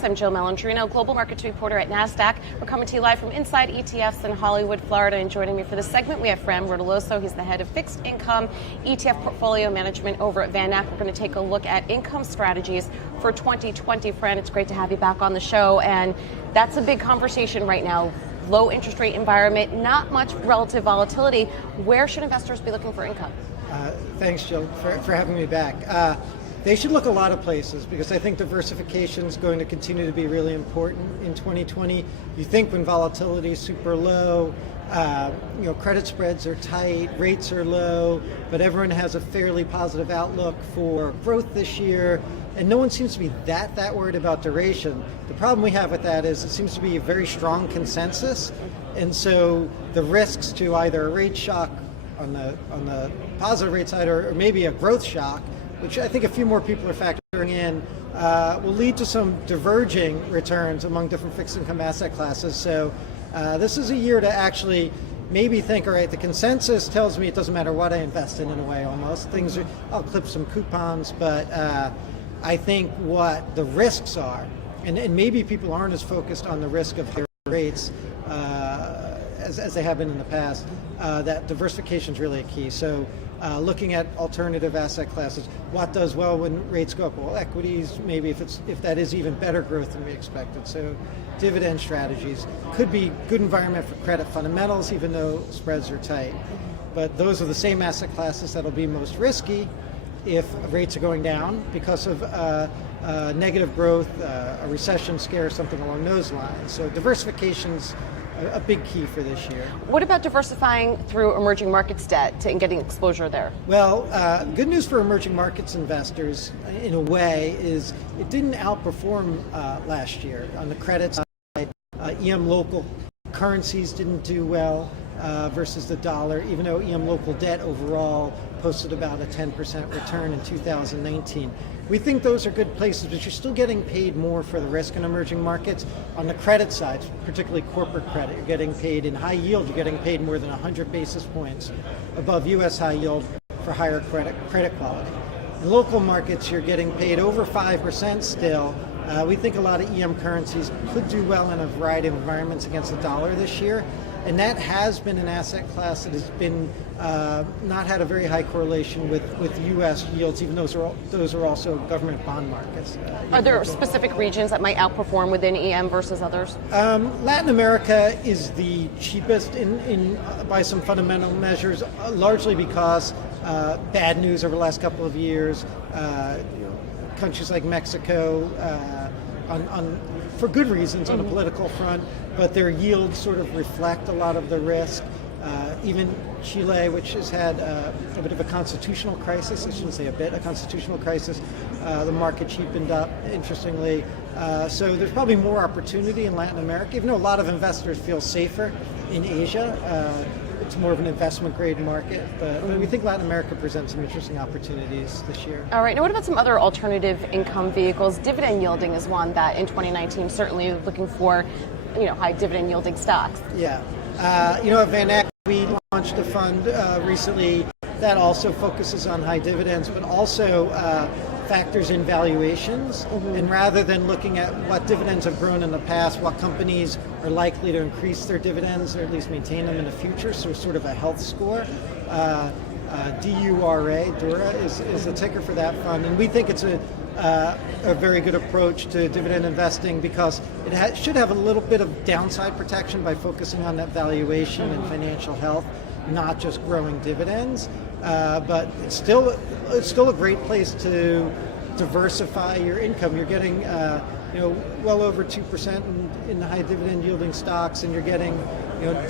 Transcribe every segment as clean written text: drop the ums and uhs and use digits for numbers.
I'm Jill Malandrino, Global Markets Reporter at Nasdaq. We're coming to you live from Inside ETFs in Hollywood, Florida. And joining me for this segment, we have Fran Rodilosso. He's the head of Fixed Income ETF Portfolio Management over at VanEck. We're going to take a look at income strategies for 2020. Fran, it's great to have you back on the show. And that's a big conversation right now. Low interest rate environment, not much relative volatility. Where should investors be looking for income? Thanks, Jill, for having me back. They should look a lot of places because I think diversification is going to continue to be really important in 2020. You think when volatility is super low, credit spreads are tight, rates are low, but everyone has a fairly positive outlook for growth this year, and no one seems to be that worried about duration. The problem we have with that is it seems to be a very strong consensus, and so the risks to either a rate shock on the positive rate side or maybe a growth shock, which I think a few more people are factoring in, will lead to some diverging returns among different fixed income asset classes. So this is a year to actually maybe think, all right, the consensus tells me it doesn't matter what I invest in a way almost. I'll clip some coupons, but I think what the risks are, and maybe people aren't as focused on the risk of their rates as they have been in the past, that diversification is really a key. So looking at alternative asset classes, what does well when rates go up? Well, equities, maybe if that is even better growth than we expected. So dividend strategies could be good environment for credit fundamentals, even though spreads are tight. But those are the same asset classes that'll be most risky if rates are going down because of negative growth, a recession scare, something along those lines. So diversification's a big key for this year. What about diversifying through emerging markets debt and getting exposure there? Well, good news for emerging markets investors, in a way, is it didn't outperform last year on the credit side. EM local currencies didn't do well versus the dollar, even though EM local debt overall posted about a 10% return in 2019. We think those are good places, but you're still getting paid more for the risk in emerging markets. On the credit side, particularly corporate credit, you're getting paid in high yield, you're getting paid more than 100 basis points above U.S. high yield for higher credit quality. In local markets, you're getting paid over 5% still. We think a lot of EM currencies could do well in a variety of environments against the dollar this year. And that has been an asset class that has been not had a very high correlation with U.S. yields, even though those are also government bond markets. Are there specific regions that might outperform within EM versus others? Latin America is the cheapest by some fundamental measures, largely because bad news over the last couple of years. Countries like Mexico, for good reasons on the political front, but their yields sort of reflect a lot of the risk. Even Chile, which has had a bit of a constitutional crisis, I shouldn't say a constitutional crisis, the market cheapened up, interestingly. So there's probably more opportunity in Latin America, even though a lot of investors feel safer in Asia. It's more of an investment grade market, but we think Latin America presents some interesting opportunities this year. All right, now what about some other alternative income vehicles? Dividend yielding is one that in 2019 certainly looking for high dividend yielding stocks. Yeah, at VanEck we launched a fund recently that also focuses on high dividends, but also factors in valuations. And rather than looking at what dividends have grown in the past, what companies are likely to increase their dividends or at least maintain them in the future, so sort of a health score. Dura is the ticker for that fund, and we think it's a very good approach to dividend investing because it should have a little bit of downside protection by focusing on that valuation and financial health, not just growing dividends. But it's still a great place to diversify your income. You're getting well over 2% in high dividend yielding stocks, and you're getting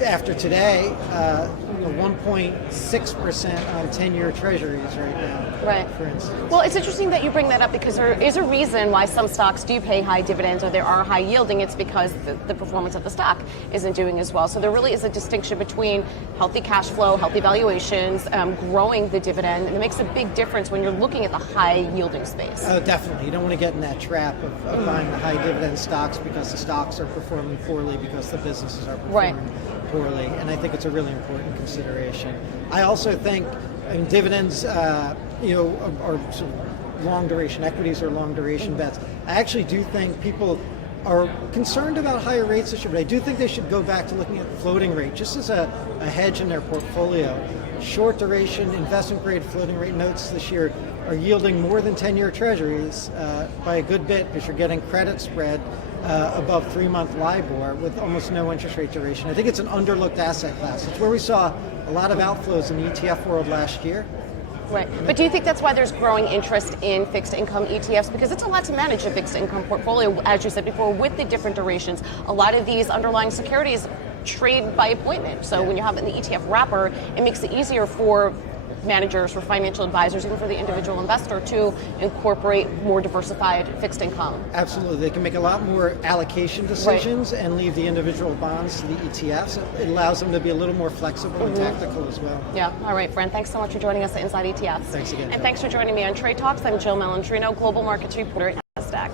after today 1.6% on 10-year treasuries right now. Right. For instance. Well, it's interesting that you bring that up because there is a reason why some stocks do pay high dividends or they are high yielding. It's because the performance of the stock isn't doing as well. So there really is a distinction between healthy cash flow, healthy valuations, growing the dividend, and it makes a big difference when you're looking at the high yielding space. Definitely. You don't want to get in that trap of buying the high dividend stocks because the stocks are performing poorly because the businesses are performing poorly. And I think it's a really important consideration. I also think dividends, are sort of long duration equities or long duration bets. I actually do think people are concerned about higher rates this year, but I do think they should go back to looking at floating rate just as a hedge in their portfolio. Short duration investment grade floating rate notes this year are yielding more than 10-year treasuries by a good bit because you're getting credit spread above 3-month LIBOR with almost no interest rate duration. I think it's an underlooked asset class. It's where we saw a lot of outflows in the ETF world last year. Right. But do you think that's why there's growing interest in fixed income ETFs? Because it's a lot to manage a fixed income portfolio, as you said before, with the different durations. A lot of these underlying securities trade by appointment. So when you have it in the ETF wrapper, it makes it easier for managers, for financial advisors, even for the individual investor to incorporate more diversified fixed income. Absolutely. They can make a lot more allocation decisions and leave the individual bonds to the ETFs. It allows them to be a little more flexible and tactical as well. Yeah. All right, Fran, thanks so much for joining us at Inside ETFs. Thanks again. And thanks for joining me on Trade Talks. I'm Jill Malandrino, Global Markets Reporter at Nasdaq.